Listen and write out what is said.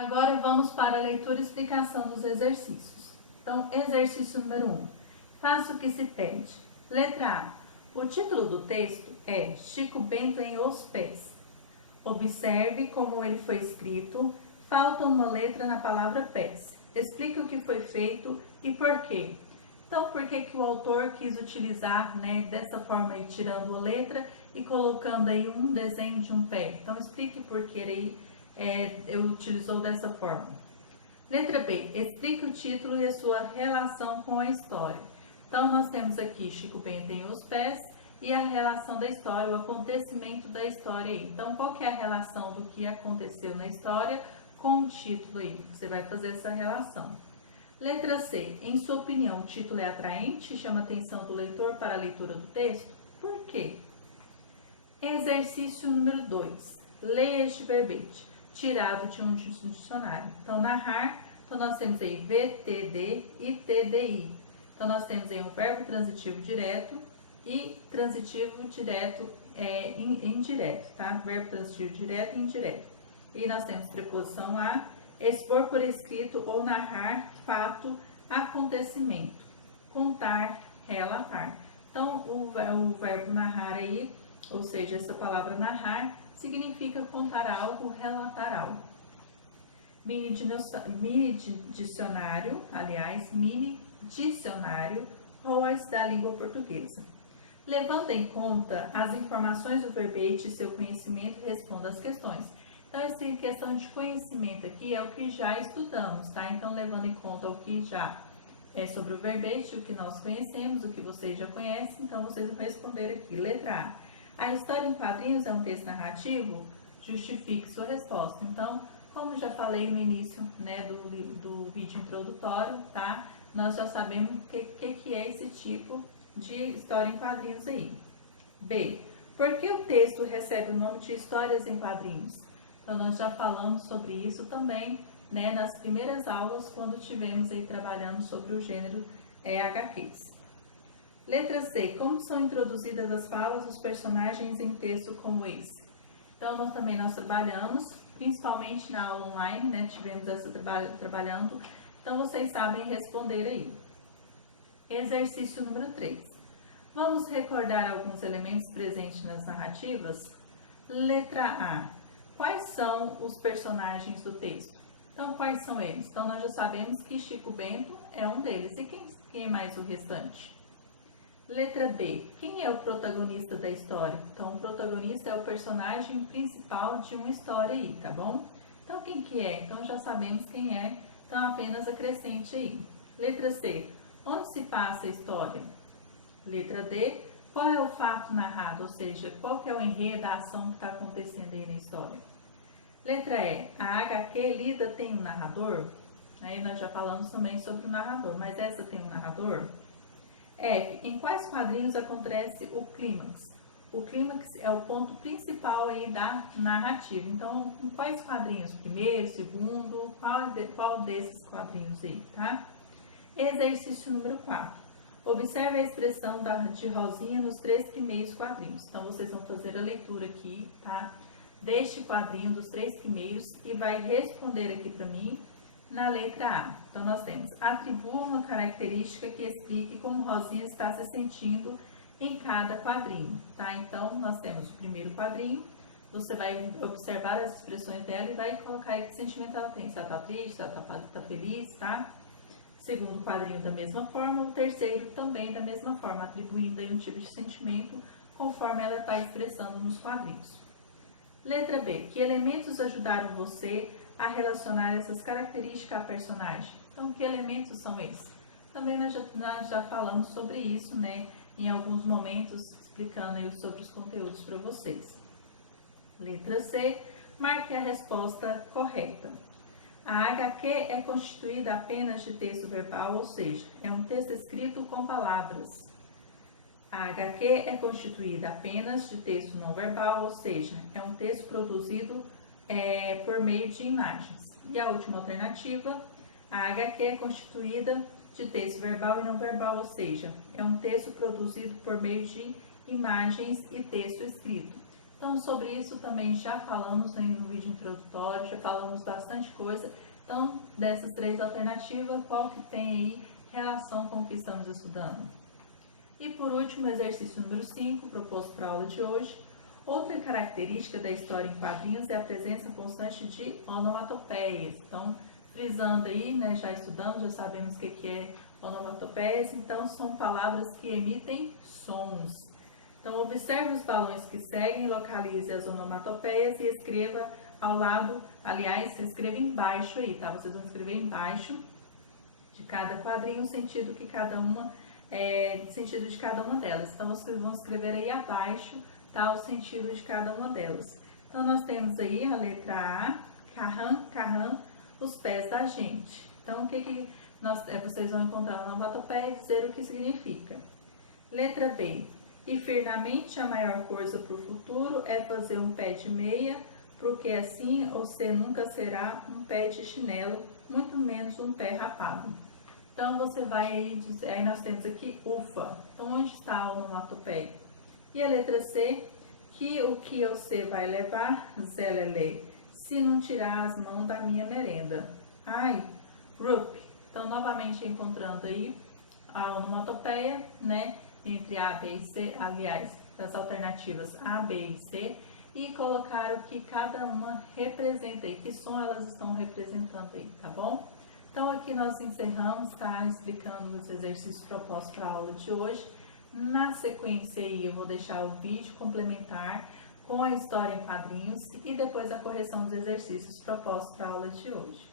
Agora vamos para a leitura e explicação dos exercícios. Então, exercício número 1. Faça o que se pede. Letra A. O título do texto é Chico Bento em Os Pés. Observe como ele foi escrito. Falta uma letra na palavra pés. Explique o que foi feito e por quê. Então, por que o autor quis utilizar, dessa forma aí, tirando a letra e colocando aí um desenho de um pé? Então, explique por que aí utilizou dessa forma. Letra B. Explique o título e a sua relação com a história. Então, nós temos aqui Chico Bento em Os Pés e a relação da história, o acontecimento da história aí. Então, qual que é a relação do que aconteceu na história com o título aí? Você vai fazer essa relação. Letra C. Em sua opinião, o título é atraente e chama a atenção do leitor para a leitura do texto? Por quê? Exercício número 2. Leia este verbete, tirado de um dicionário. Então, narrar, então nós temos aí VTD e TDI. Então, nós temos aí um verbo transitivo direto e transitivo direto indireto, tá? Verbo transitivo direto e indireto. E nós temos preposição a, expor por escrito ou narrar fato, acontecimento, contar, relatar. Então, o verbo narrar aí, ou seja, essa palavra narrar, significa contar algo, relatar algo. Mini dicionário, ROAS da língua portuguesa. Levando em conta as informações do verbete e seu conhecimento, responda às questões. Então, essa questão de conhecimento aqui é o que já estudamos, tá? Então, levando em conta o que já é sobre o verbete, o que nós conhecemos, o que vocês já conhecem, então vocês vão responder aqui. Letra A. A história em quadrinhos é um texto narrativo? Justifique sua resposta. Então, como já falei no início, do vídeo introdutório, tá? Nós já sabemos o que é esse tipo de história em quadrinhos aí. B. Por que o texto recebe o nome de histórias em quadrinhos? Então, nós já falamos sobre isso também, nas primeiras aulas, quando tivemos aí trabalhando sobre o gênero HQs. Letra C. Como são introduzidas as falas dos personagens em texto como esse? Então, nós trabalhamos, principalmente na aula online, tivemos essa trabalhando. Então, vocês sabem responder aí. Exercício número 3. Vamos recordar alguns elementos presentes nas narrativas? Letra A. Quais são os personagens do texto? Então, quais são eles? Então, nós já sabemos que Chico Bento é um deles. E quem é mais o restante? Letra B. Quem é o protagonista da história? Então, o protagonista é o personagem principal de uma história aí, tá bom? Então, quem que é? Então, já sabemos quem é. Então, apenas acrescente aí. Letra C. Onde se passa a história? Letra D. Qual é o fato narrado? Ou seja, qual que é o enredo, a ação que está acontecendo aí na história? Letra E. A HQ lida tem um narrador? Aí nós já falamos também sobre o narrador, mas essa tem um narrador? F. Em quais quadrinhos acontece o clímax? O clímax é o ponto principal aí da narrativa. Então, em quais quadrinhos? Primeiro, segundo, qual desses quadrinhos aí, tá? Exercício número 4. Observe a expressão de Rosinha nos 3 primeiros quadrinhos. Então, vocês vão fazer a leitura aqui, tá? Deste quadrinho, dos 3 primeiros, e vai responder aqui para mim na letra A. Então, nós temos: atribua uma característica que explique como Rosinha está se sentindo em cada quadrinho, tá? Então, nós temos o primeiro quadrinho, você vai observar as expressões dela e vai colocar aí que sentimento ela tem, se ela está triste, se ela está feliz, tá? Segundo quadrinho da mesma forma, o terceiro também da mesma forma, atribuindo aí um tipo de sentimento conforme ela está expressando nos quadrinhos. Letra B. Que elementos ajudaram você a relacionar essas características à personagem? Então, que elementos são esses? Também nós já falamos sobre isso, em alguns momentos, explicando aí sobre os conteúdos para vocês. Letra C. Marque a resposta correta. A HQ é constituída apenas de texto verbal, ou seja, é um texto escrito com palavras. A HQ é constituída apenas de texto não verbal, ou seja, é um texto produzido por meio de imagens. E a última alternativa, a HQ é constituída de texto verbal e não verbal, ou seja, é um texto produzido por meio de imagens e texto escrito. Então, sobre isso também já falamos no vídeo introdutório, já falamos bastante coisa. Então, dessas 3 alternativas, qual que tem aí relação com o que estamos estudando? E por último, exercício número 5, proposto para a aula de hoje. Outra característica da história em quadrinhos é a presença constante de onomatopeias. Então, frisando aí, né, já estudamos, já sabemos o que é onomatopeias, então são palavras que emitem sons. Então, observe os balões que seguem, localize as onomatopeias e escreva ao lado, aliás, escreva embaixo aí, tá? Vocês vão escrever embaixo de cada quadrinho o sentido que cada uma, sentido de cada uma delas. Então, vocês vão escrever aí abaixo, tá? O sentido de cada uma delas. Então, nós temos aí a letra A, carran, carran, os pés da gente. Então, o que vocês vão encontrar na onomatopeia e dizer o que significa. Letra B. E firmemente a maior coisa para o futuro é fazer um pé de meia, porque assim você nunca será um pé de chinelo, muito menos um pé rapado. Então você vai aí dizer, aí nós temos aqui ufa. Então onde está a onomatopeia? E a letra C, que o que você vai levar, zelelê, se não tirar as mãos da minha merenda. Ai, group. Então novamente encontrando aí a onomatopeia, né? Entre A, B e C, aliás, das alternativas A, B e C, e colocar o que cada uma representa aí, que som elas estão representando aí, tá bom? Então aqui nós encerramos, tá? Explicando os exercícios propostos para a aula de hoje. Na sequência aí eu vou deixar o vídeo complementar com a história em quadrinhos e depois a correção dos exercícios propostos para a aula de hoje.